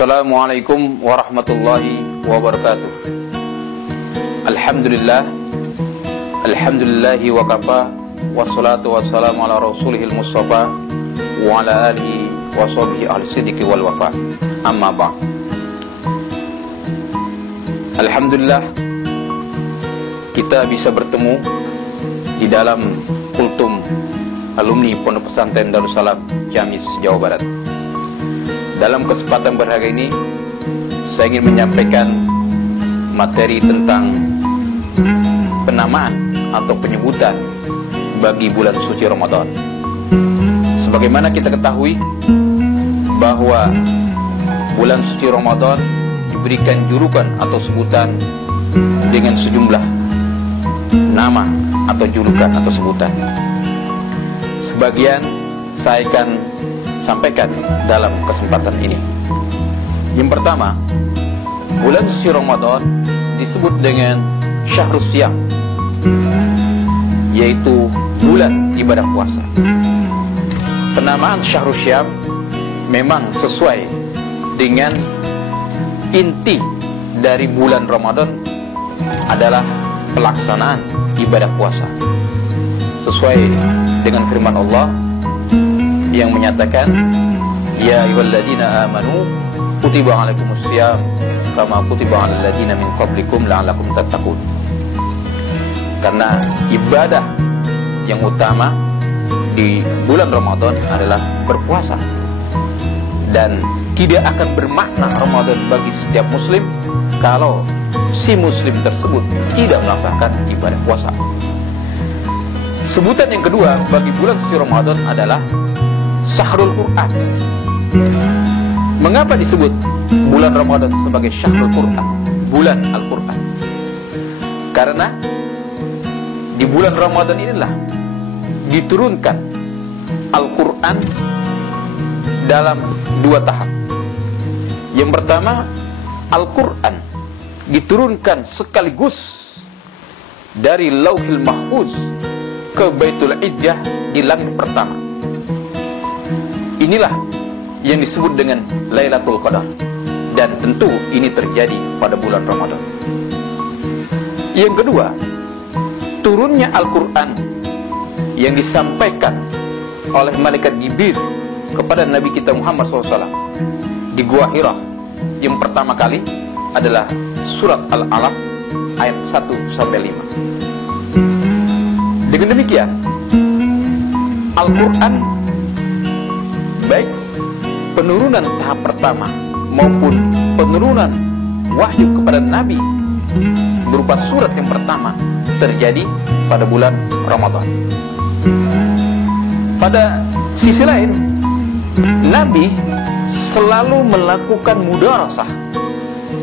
Assalamualaikum warahmatullahi wabarakatuh. Alhamdulillah, alhamdulillahi wa kafa, wassalatu wassalamu ala rasulihil mustafa wa ala alihi wa sahbihi ahli siddiqi wal wafa. Amma ba'd. Alhamdulillah, kita bisa bertemu di dalam kultum alumni Pondok Pesantren Darussalam Ciamis, Jawa Barat. Dalam kesempatan berharga ini, saya ingin menyampaikan materi tentang penamaan atau penyebutan bagi bulan suci Ramadan. Sebagaimana kita ketahui bahwa bulan suci Ramadan diberikan julukan atau sebutan dengan sejumlah nama atau julukan atau sebutan. Sebagian saya akan sampaikan dalam kesempatan ini. Yang pertama, bulan suci Ramadan disebut dengan Syahrus Syam, yaitu bulan ibadah puasa. Penamaan Syahrus Syam memang sesuai dengan inti dari bulan Ramadan adalah pelaksanaan ibadah puasa, sesuai dengan firman Allah yang menyatakan, ya ayyuhalladzina amanu kutiba alaikumussyam kama kutiba alal ladzina min qablikum la'allakum tattaqun. Karena ibadah yang utama di bulan Ramadan adalah berpuasa, dan tidak akan bermakna Ramadan bagi setiap muslim kalau si muslim tersebut tidak melaksanakan ibadah puasa. Sebutan yang kedua bagi bulan suci Ramadan adalah Syahrul Quran. Mengapa disebut bulan Ramadan sebagai Syahrul Quran, bulan Al-Quran? Karena di bulan Ramadan inilah diturunkan Al-Quran dalam dua tahap. Yang pertama, Al-Quran diturunkan sekaligus dari Lauhil Mahfuz ke Baitul Izzah di langit pertama. Inilah yang disebut dengan Lailatul Qadar, dan tentu ini terjadi pada bulan Ramadan. Yang kedua, turunnya Al-Quran yang disampaikan oleh malaikat Jibril kepada Nabi kita Muhammad SAW di Gua Hira yang pertama kali adalah surat Al-Alaq ayat 1-5. Dengan demikian, Al-Quran baik penurunan tahap pertama maupun penurunan wahyu kepada Nabi berupa surat yang pertama terjadi pada bulan Ramadan. Pada sisi lain, Nabi selalu melakukan mudarasah,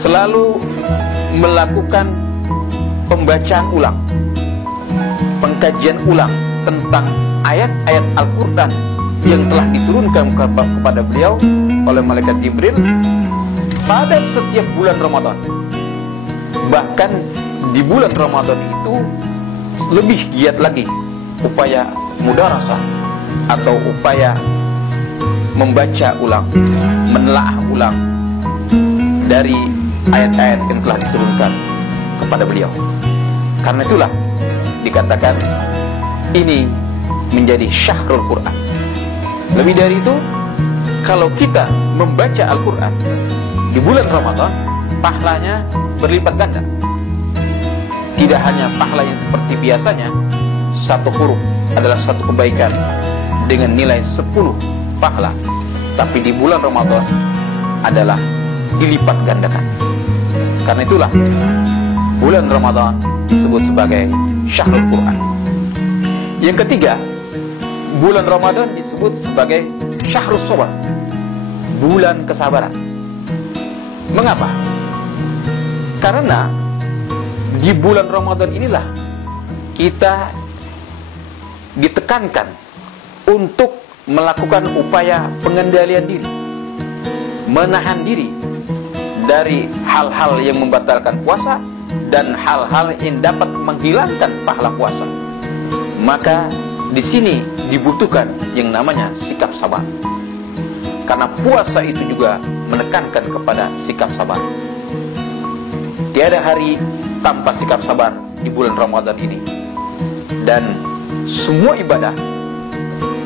selalu melakukan pembacaan ulang, pengkajian ulang tentang ayat-ayat Al-Quran yang telah diturunkan kepada beliau oleh malaikat Jibril pada setiap bulan Ramadan. Bahkan di bulan Ramadan itu lebih giat lagi upaya mudarasah atau upaya membaca ulang, menelaah ulang dari ayat-ayat yang telah diturunkan kepada beliau. Karena itulah dikatakan ini menjadi Syahrul Quran. Lebih dari itu, kalau kita membaca Al-Quran di bulan Ramadan, pahalanya berlipat ganda. Tidak hanya pahala yang seperti biasanya, satu huruf adalah satu kebaikan dengan nilai 10 pahala, tapi di bulan Ramadan adalah dilipat gandakan. Karena itulah bulan Ramadan disebut sebagai Syahrul Quran. Yang ketiga, bulan Ramadan disebut sebagai Syahrus Sabar, bulan kesabaran. Mengapa? Karena di bulan Ramadan inilah kita ditekankan untuk melakukan upaya pengendalian diri, menahan diri dari hal-hal yang membatalkan puasa dan hal-hal yang dapat menghilangkan pahala puasa. Maka di sini dibutuhkan yang namanya sikap sabar. Karena puasa itu juga menekankan kepada sikap sabar. Tiada hari tanpa sikap sabar di bulan Ramadan ini. Dan semua ibadah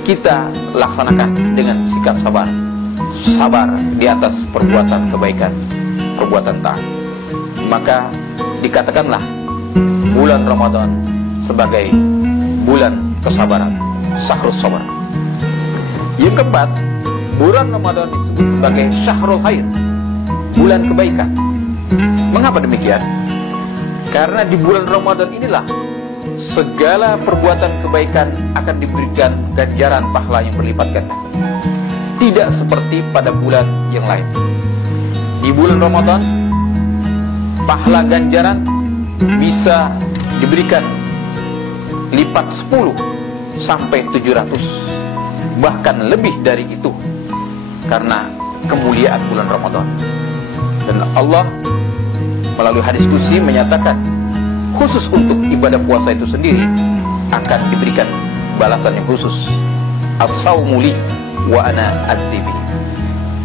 kita laksanakan dengan sikap sabar. Sabar di atas perbuatan kebaikan, perbuatan taat. Maka dikatakanlah bulan Ramadan sebagai bulan kesabaran, syahrul sabar. Yang keempat, bulan Ramadan disebut sebagai syahrul khair, bulan kebaikan. Mengapa demikian? Karena di bulan Ramadan inilah segala perbuatan kebaikan akan diberikan ganjaran pahala yang berlipat ganda. Tidak seperti pada bulan yang lain. Di bulan Ramadan, pahala ganjaran bisa diberikan lipat 10 sampai 700, bahkan lebih dari itu, karena kemuliaan bulan Ramadan. Dan Allah melalui hadis qudsi menyatakan khusus untuk ibadah puasa itu sendiri akan diberikan balasan yang khusus. As-sawmu li wa ana azzibi.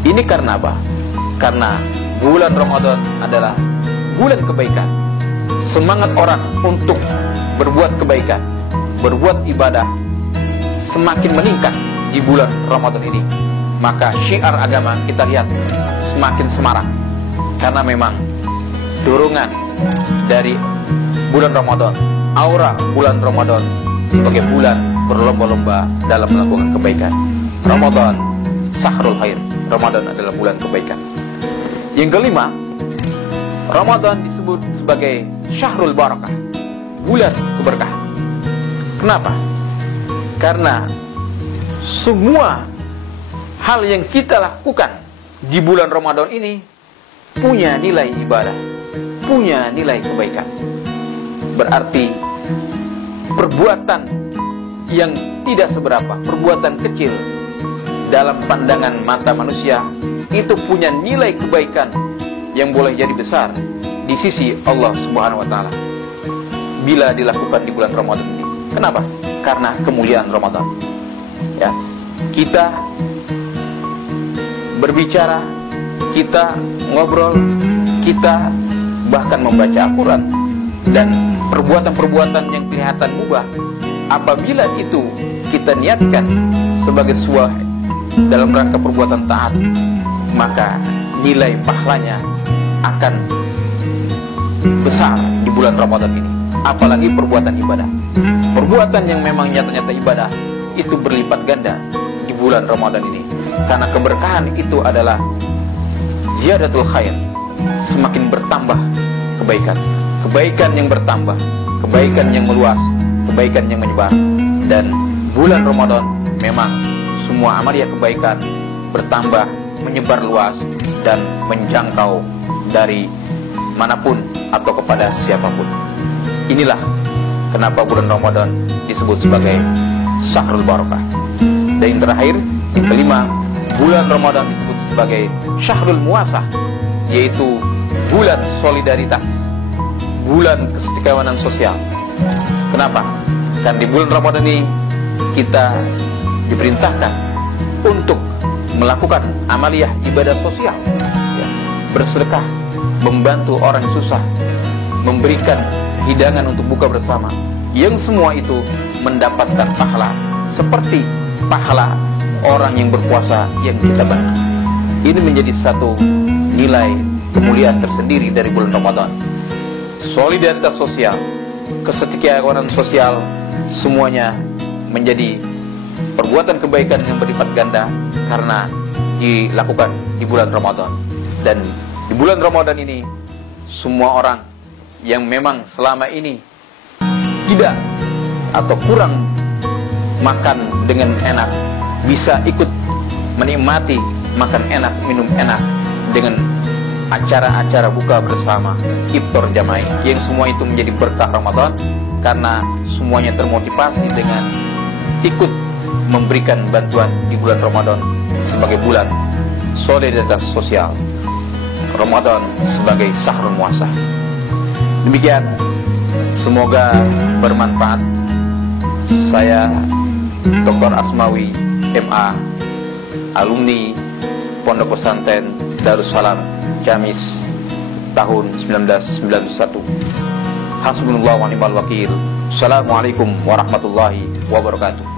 Ini karena apa? Karena bulan Ramadan adalah bulan kebaikan. Semangat orang untuk berbuat kebaikan, berbuat ibadah semakin meningkat di bulan Ramadan ini. Maka syiar agama kita lihat semakin semarak. Karena memang dorongan dari bulan Ramadan, aura bulan Ramadan sebagai bulan berlomba-lomba dalam melakukan kebaikan. Ramadan syahrul khair. Ramadan adalah bulan kebaikan. Yang kelima, Ramadan disebut sebagai syahrul barakah, bulan keberkahan. Kenapa? Karena semua hal yang kita lakukan di bulan Ramadan ini punya nilai ibadah, punya nilai kebaikan. Berarti perbuatan yang tidak seberapa, perbuatan kecil dalam pandangan mata manusia itu punya nilai kebaikan yang boleh jadi besar di sisi Allah Subhanahu wa taala bila dilakukan di bulan Ramadan ini. Kenapa? Karena kemuliaan Ramadan. Ya. Kita berbicara, kita ngobrol, kita bahkan membaca Al-Quran dan perbuatan-perbuatan yang kelihatan mubah, apabila itu kita niatkan sebagai sebuah dalam rangka perbuatan taat, maka nilai pahalanya akan besar di bulan Ramadan ini. Apalagi perbuatan ibadah, perbuatan yang memang nyata-nyata ibadah itu berlipat ganda di bulan Ramadan ini. Karena keberkahan itu adalah ziyadatul khair, semakin bertambah kebaikan, kebaikan yang bertambah, kebaikan yang meluas, kebaikan yang menyebar. Dan bulan Ramadan memang semua amalia kebaikan bertambah, menyebar luas dan menjangkau dari manapun atau kepada siapapun. Inilah kenapa bulan Ramadan disebut sebagai syahrul barakah. Dan yang terakhir, yang kelima, bulan Ramadan disebut sebagai syahrul muasah, yaitu bulan solidaritas, bulan kesetiakawanan sosial. Kenapa? Karena di bulan Ramadan ini kita diperintahkan untuk melakukan amaliyah ibadah sosial, ya, bersedekah, membantu orang yang susah, memberikan hidangan untuk buka bersama, yang semua itu mendapatkan pahala seperti pahala orang yang berpuasa yang kita bantu. Ini menjadi satu nilai kemuliaan tersendiri dari bulan Ramadan. Solidaritas sosial, kesetiakawanan sosial, semuanya menjadi perbuatan kebaikan yang berlipat ganda karena dilakukan di bulan Ramadan. Dan di bulan Ramadan ini semua orang yang memang selama ini tidak atau kurang makan dengan enak bisa ikut menikmati makan enak, minum enak dengan acara-acara buka bersama, iftar jamaah, yang semua itu menjadi berkah Ramadan karena semuanya termotivasi dengan ikut memberikan bantuan di bulan Ramadan sebagai bulan solidaritas sosial, Ramadan sebagai syahrul muasah. Demikian, semoga bermanfaat. Saya Dr. Asmawi, MA, alumni Pondok Pesantren Darussalam Ciamis tahun 1991. Hasbunallah wa ni'mal wakil. Assalamualaikum warahmatullahi wabarakatuh.